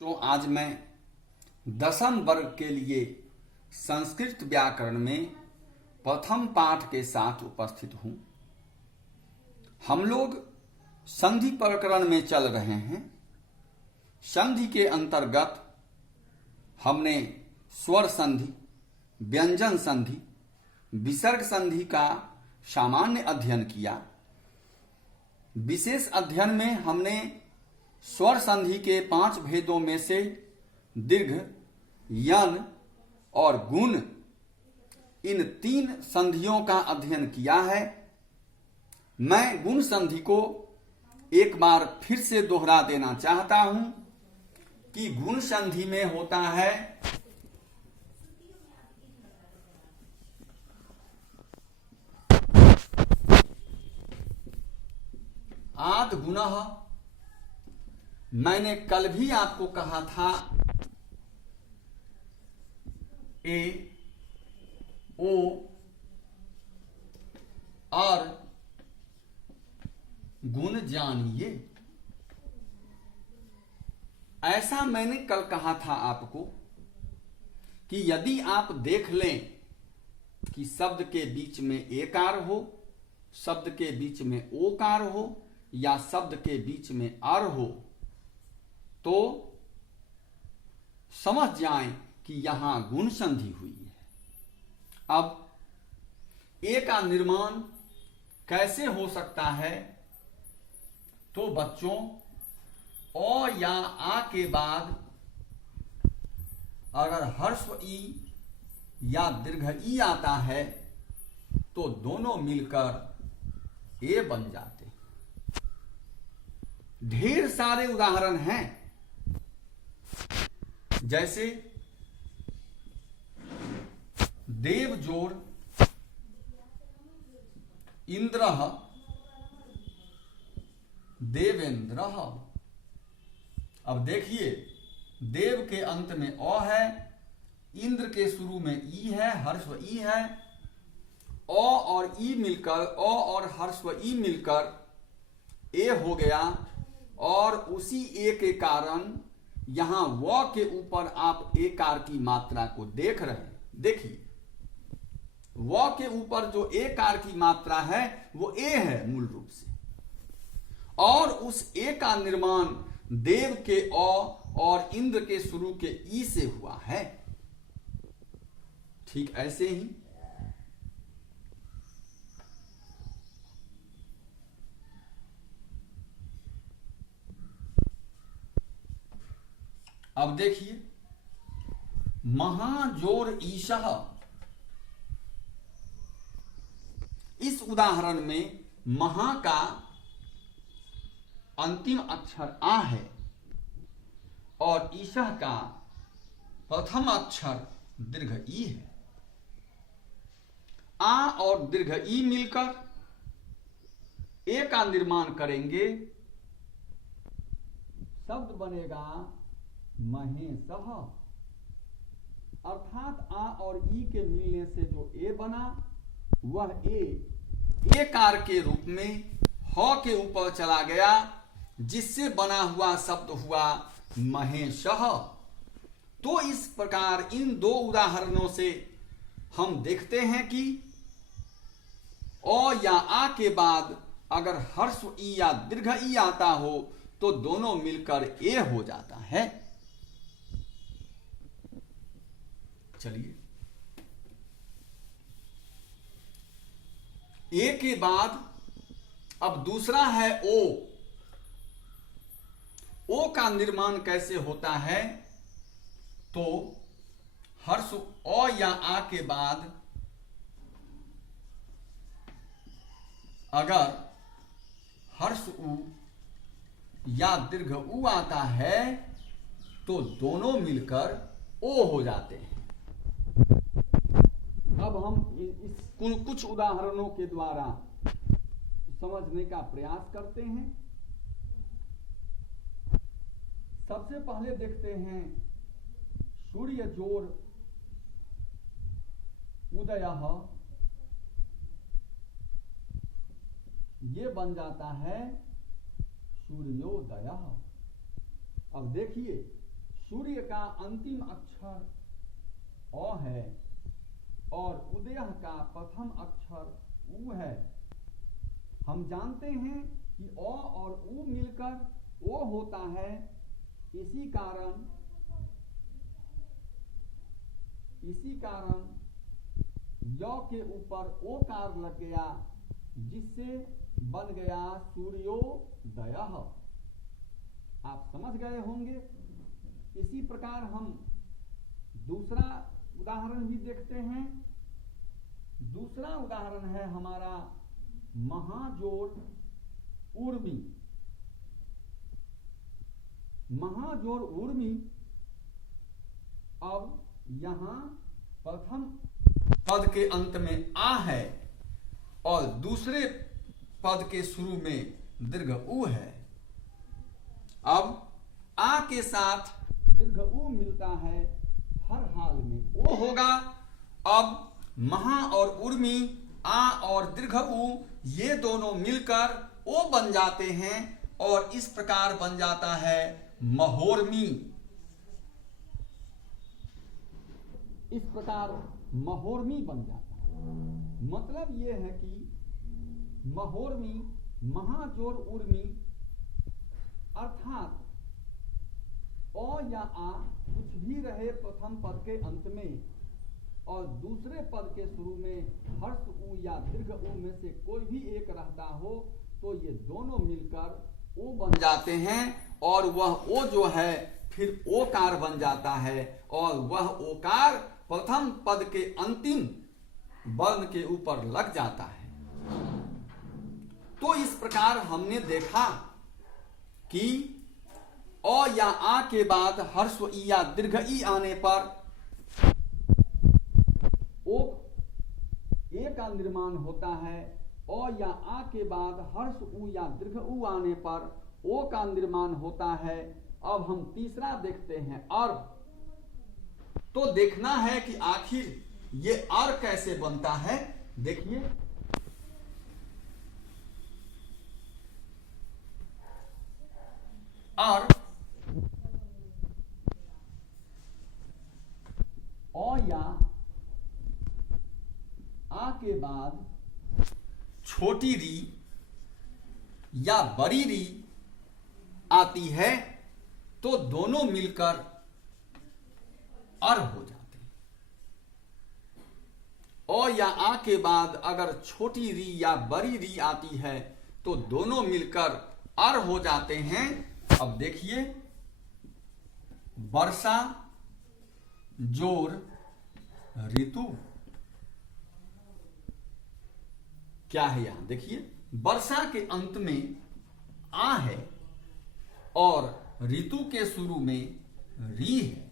तो आज मैं 10वीं वर्ग के लिए संस्कृत व्याकरण में प्रथम पाठ के साथ उपस्थित हूं। हम लोग संधि प्रकरण में चल रहे हैं। संधि के अंतर्गत हमने स्वर संधि, व्यंजन संधि, विसर्ग संधि का सामान्य अध्ययन किया। विशेष अध्ययन में हमने स्वर संधि के 5 भेदों में से दीर्घ, यन और गुण, इन 3 संधियों का अध्ययन किया है। मैं गुण संधि को एक बार फिर से दोहरा देना चाहता हूं कि गुण संधि में होता है आद गुणः। मैंने कल भी आपको कहा था ए, ओ और गुण जानिए। ऐसा मैंने कल कहा था आपको कि यदि आप देख लें कि शब्द के बीच में एकार हो, शब्द के बीच में ओकार हो या शब्द के बीच में अर हो, तो समझ जाएं कि यहां गुण संधि हुई है। अब ए का निर्माण कैसे हो सकता है? तो बच्चों, ओ या आ के बाद अगर ह्रस्व ई या दीर्घ ई आता है तो दोनों मिलकर ए बन जाते हैं। ढेर सारे उदाहरण हैं, जैसे देव जोड़ इंद्रः, देवेंद्रः। अब देखिए, देव के अंत में अ है, इंद्र के शुरू में ई है, ह्रस्व ई है। अ और ई मिलकर, अ और ह्रस्व ई मिलकर ए हो गया। और उसी ए के कारण यहां व के ऊपर आप एकार की मात्रा को देख रहे हैं। देखिए, व के ऊपर जो एकार की मात्रा है वो ए है मूल रूप से, और उस ए का निर्माण देव के अ और इंद्र के शुरू के ई से हुआ है। ठीक ऐसे ही अब देखिए, महाजोर ईशः। इस उदाहरण में महा का अंतिम अक्षर आ है और ईशः का प्रथम अक्षर दीर्घ ई है। आ और दीर्घ ई मिलकर ए का निर्माण करेंगे, शब्द बनेगा महेशः। अर्थात आ और ई के मिलने से जो ए बना वह ए कार के रूप में ह के ऊपर चला गया, जिससे बना हुआ शब्द हुआ महेशः। तो इस प्रकार इन 2 उदाहरणों से हम देखते हैं कि अ या आ के बाद अगर ह्रस्व ई या दीर्घ ई आता हो तो दोनों मिलकर ए हो जाता है। चलिए, ए के बाद अब दूसरा है ओ। ओ का निर्माण कैसे होता है? तो ह्रस्व अ या आ के बाद अगर ह्रस्व उ या दीर्घ उ आता है तो दोनों मिलकर ओ हो जाते हैं। अब हम इस कुछ उदाहरणों के द्वारा समझने का प्रयास करते हैं। सबसे पहले देखते हैं सूर्य जोड़ उदयः। ये बन जाता है सूर्योदयः। अब देखिए, सूर्य का अंतिम अक्षर अ है और उदय का प्रथम अक्षर उ है। हम जानते हैं कि अ और उ मिलकर ओ होता है। इसी कारण य के ऊपर ओकार लग गया, जिससे बन गया सूर्योदय। आप समझ गए होंगे। इसी प्रकार हम दूसरा उदाहरण भी देखते हैं। दूसरा उदाहरण है हमारा महाजोड़ उर्मी। महाजोड़ उर्मी। अब यहां प्रथम पद के अंत में आ है और दूसरे पद के शुरू में दीर्घ उ है। अब आ के साथ दीर्घ उ मिलता है, हर हाल में ओ होगा। अब महा और उर्मी, आ और दीर्घ उ, ये दोनों मिलकर ओ बन जाते हैं और इस प्रकार बन जाता है महोर्मी। इस प्रकार महोर्मी बन जाता है। मतलब यह है कि महोर्मी, महाजोड़ उर्मी, अर्थात अ या आ कुछ भी रहे प्रथम पद के अंत में और दूसरे पद के शुरू में हर्ष उ या दीर्घ उ में से कोई भी एक रहता हो, तो ये दोनों मिलकर ओ बन जाते हैं और वह ओ जो है फिर ओकार बन जाता है और वह ओकार प्रथम पद के अंतिम वर्ण के ऊपर लग जाता है। तो इस प्रकार हमने देखा कि अ या आ के बाद ह्रस्व ई या दीर्घ ई आने पर ओ ए का निर्माण होता है। अ या आ के बाद हर्ष उ या दीर्घ उ आने पर ओ का निर्माण होता है। अब हम तीसरा देखते हैं अर्। तो देखना है कि आखिर ये अर् कैसे बनता है। देखिए, अर् अ या आ के बाद छोटी री या बड़ी री आती है, तो दोनों मिलकर अर् हो जाते हैं। अ या आ के बाद अगर छोटी री या बड़ी री आती है तो दोनों मिलकर अर् हो जाते हैं। अब देखिए, वर्षा जोर ऋतु। क्या है यहां देखिए, वर्षा के अंत में आ है और ऋतु के शुरू में री है।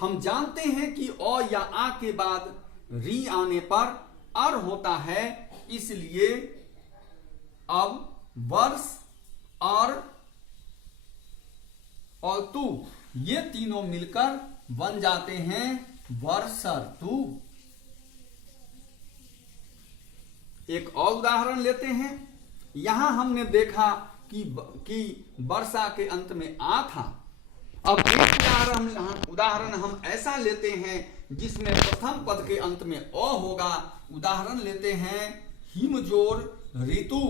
हम जानते हैं कि अ या आ के बाद री आने पर अर् होता है, इसलिए अब वर्ष और तू, ये तीनों मिलकर बन जाते हैं वर्षर्तु। एक और उदाहरण लेते हैं। यहां हमने देखा कि वर्षा के अंत में आ था। अब एक उदाहरण हम ऐसा लेते हैं जिसमें प्रथम पद के अंत में अ होगा। उदाहरण लेते हैं हिमजोर ऋतु।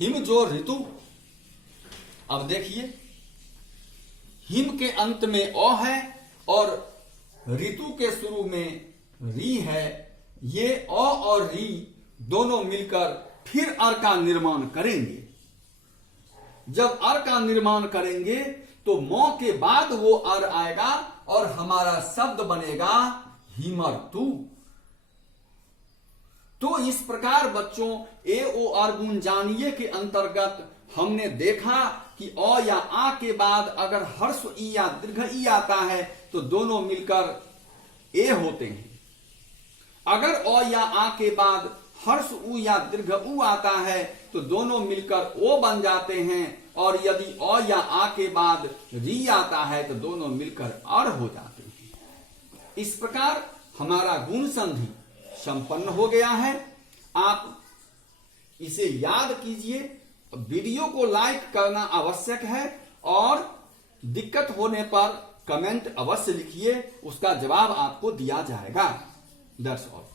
हिमजोर ऋतु। अब देखिए, हिम के अंत में अ है और ऋतु के शुरू में री है। ये अ और री दोनों मिलकर फिर अर् का निर्माण करेंगे। जब अर् का निर्माण करेंगे तो म के बाद वो अर् आएगा और हमारा शब्द बनेगा हिमर्तु। तो इस प्रकार बच्चों ए ओ अर् गुण जानिए के अंतर्गत हमने देखा कि अ या आ के बाद अगर ह्रस्व ई या दीर्घ ई आता है तो दोनों मिलकर ए होते हैं। अगर अ या आ के बाद हर्ष उ या दीर्घ उ आता है तो दोनों मिलकर ओ बन जाते हैं और यदि अ या आ के बाद री आता है तो दोनों मिलकर अर् हो जाते हैं। इस प्रकार हमारा गुण संधि संपन्न हो गया है। आप इसे याद कीजिए वीडियो को लाइक करना आवश्यक है और दिक्कत होने पर कमेंट अवश्य लिखिए, उसका जवाब आपको दिया जाएगा। That's all.